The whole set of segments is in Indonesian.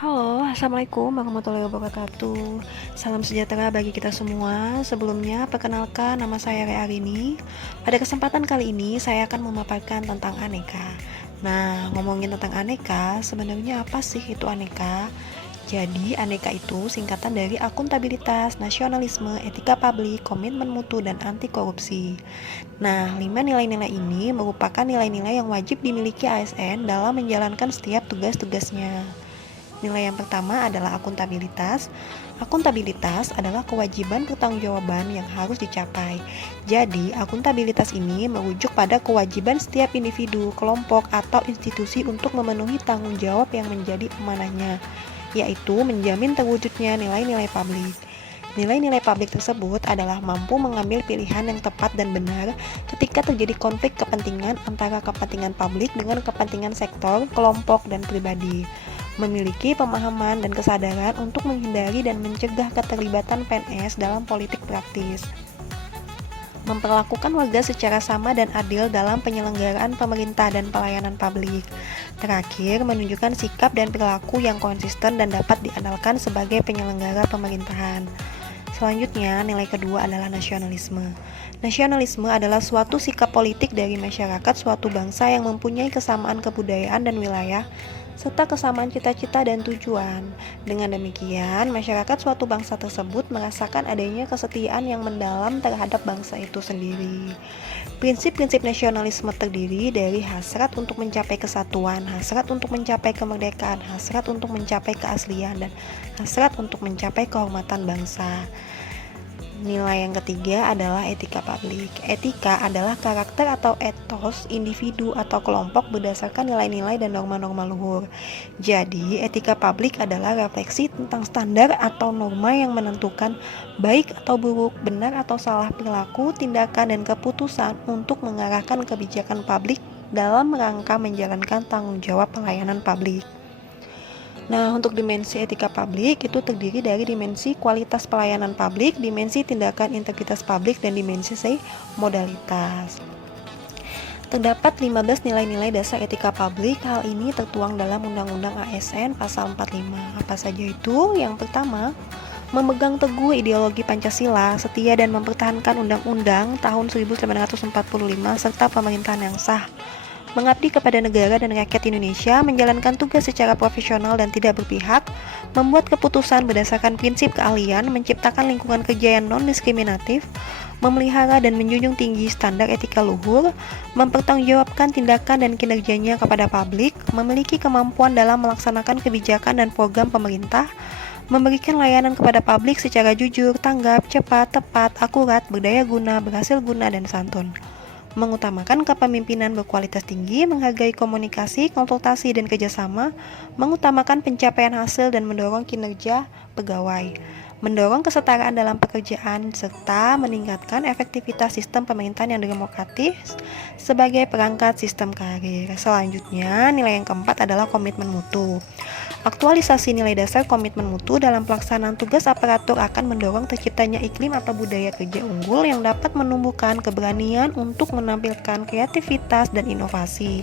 Halo, Assalamualaikum warahmatullahi wabarakatuh. Salam sejahtera bagi kita semua. Sebelumnya, perkenalkan nama saya Rea Arini. Pada kesempatan kali ini, saya akan memaparkan tentang aneka. Nah, ngomongin tentang aneka, sebenarnya apa sih itu aneka? Jadi, aneka itu singkatan dari akuntabilitas, nasionalisme, etika publik, komitmen mutu, dan anti korupsi. Nah, 5 nilai-nilai ini merupakan nilai-nilai yang wajib dimiliki ASN dalam menjalankan setiap tugas-tugasnya. Nilai yang pertama adalah akuntabilitas. Akuntabilitas adalah kewajiban pertanggungjawaban yang harus dicapai. Jadi, akuntabilitas ini merujuk pada kewajiban setiap individu, kelompok, atau institusi untuk memenuhi tanggung jawab yang menjadi amanahnya, yaitu menjamin terwujudnya nilai-nilai publik. Nilai-nilai publik tersebut adalah mampu mengambil pilihan yang tepat dan benar ketika terjadi konflik kepentingan antara kepentingan publik dengan kepentingan sektor, kelompok, dan pribadi. Memiliki pemahaman dan kesadaran untuk menghindari dan mencegah keterlibatan PNS dalam politik praktis. Memperlakukan warga secara sama dan adil dalam penyelenggaraan pemerintah dan pelayanan publik. Terakhir, menunjukkan sikap dan perilaku yang konsisten dan dapat diandalkan sebagai penyelenggara pemerintahan. Selanjutnya, nilai kedua adalah nasionalisme. Nasionalisme adalah suatu sikap politik dari masyarakat suatu bangsa yang mempunyai kesamaan kebudayaan dan wilayah, serta kesamaan cita-cita dan tujuan. Dengan demikian, masyarakat suatu bangsa tersebut merasakan adanya kesetiaan yang mendalam terhadap bangsa itu sendiri. Prinsip-prinsip nasionalisme terdiri dari hasrat untuk mencapai kesatuan, hasrat untuk mencapai kemerdekaan, hasrat untuk mencapai keaslian, dan hasrat untuk mencapai kehormatan bangsa. Nilai yang ketiga adalah etika publik. Etika adalah karakter atau etos individu atau kelompok berdasarkan nilai-nilai dan norma-norma luhur. Jadi, etika publik adalah refleksi tentang standar atau norma yang menentukan baik atau buruk, benar atau salah perilaku, tindakan, dan keputusan untuk mengarahkan kebijakan publik dalam rangka menjalankan tanggung jawab pelayanan publik. Nah, untuk dimensi etika publik itu terdiri dari dimensi kualitas pelayanan publik, dimensi tindakan integritas publik, dan dimensi modalitas. Terdapat 15 nilai-nilai dasar etika publik. Hal ini tertuang dalam Undang-Undang ASN pasal 45. Apa saja itu? Yang pertama, memegang teguh ideologi Pancasila, setia dan mempertahankan Undang-Undang tahun 1945 serta pemerintahan yang sah. Mengabdi kepada negara dan rakyat Indonesia, menjalankan tugas secara profesional dan tidak berpihak, membuat keputusan berdasarkan prinsip keahlian, menciptakan lingkungan kerja yang non-diskriminatif, memelihara dan menjunjung tinggi standar etika luhur, mempertanggungjawabkan tindakan dan kinerjanya kepada publik, memiliki kemampuan dalam melaksanakan kebijakan dan program pemerintah, memberikan layanan kepada publik secara jujur, tanggap, cepat, tepat, akurat, berdaya guna, berhasil guna, dan santun. Mengutamakan kepemimpinan berkualitas tinggi, menghargai komunikasi, konsultasi, dan kerjasama, mengutamakan pencapaian hasil dan mendorong kinerja pegawai, mendorong kesetaraan dalam pekerjaan, serta meningkatkan efektivitas sistem pemerintahan yang demokratis sebagai perangkat sistem karir. Selanjutnya, nilai yang keempat adalah komitmen mutu. Aktualisasi nilai dasar komitmen mutu dalam pelaksanaan tugas aparatur akan mendorong terciptanya iklim atau budaya kerja unggul yang dapat menumbuhkan keberanian untuk menampilkan kreativitas dan inovasi.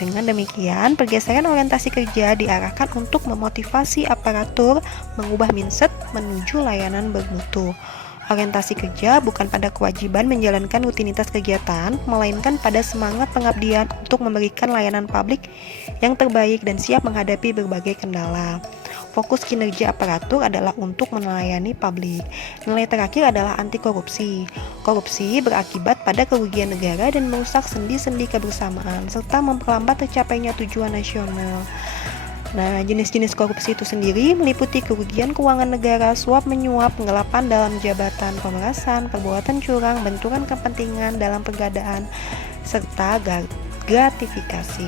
Dengan demikian, pergeseran orientasi kerja diarahkan untuk memotivasi aparatur mengubah mindset menuju layanan bermutu. Orientasi kerja bukan pada kewajiban menjalankan rutinitas kegiatan, melainkan pada semangat pengabdian untuk memberikan layanan publik yang terbaik dan siap menghadapi berbagai kendala. Fokus kinerja aparatur adalah untuk melayani publik. Nilai terakhir adalah anti korupsi. Korupsi berakibat pada kerugian negara dan merusak sendi-sendi kebersamaan, serta memperlambat tercapainya tujuan nasional. Nah, jenis-jenis korupsi itu sendiri meliputi kerugian keuangan negara, suap menyuap, penggelapan dalam jabatan, pemerasan, perbuatan curang, benturan kepentingan dalam pengadaan, serta gratifikasi.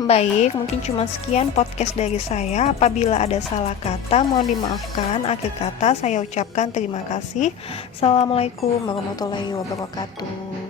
Baik, mungkin cuma sekian podcast dari saya. Apabila ada salah kata, mohon dimaafkan. Akhir kata saya ucapkan terima kasih. Assalamualaikum warahmatullahi wabarakatuh.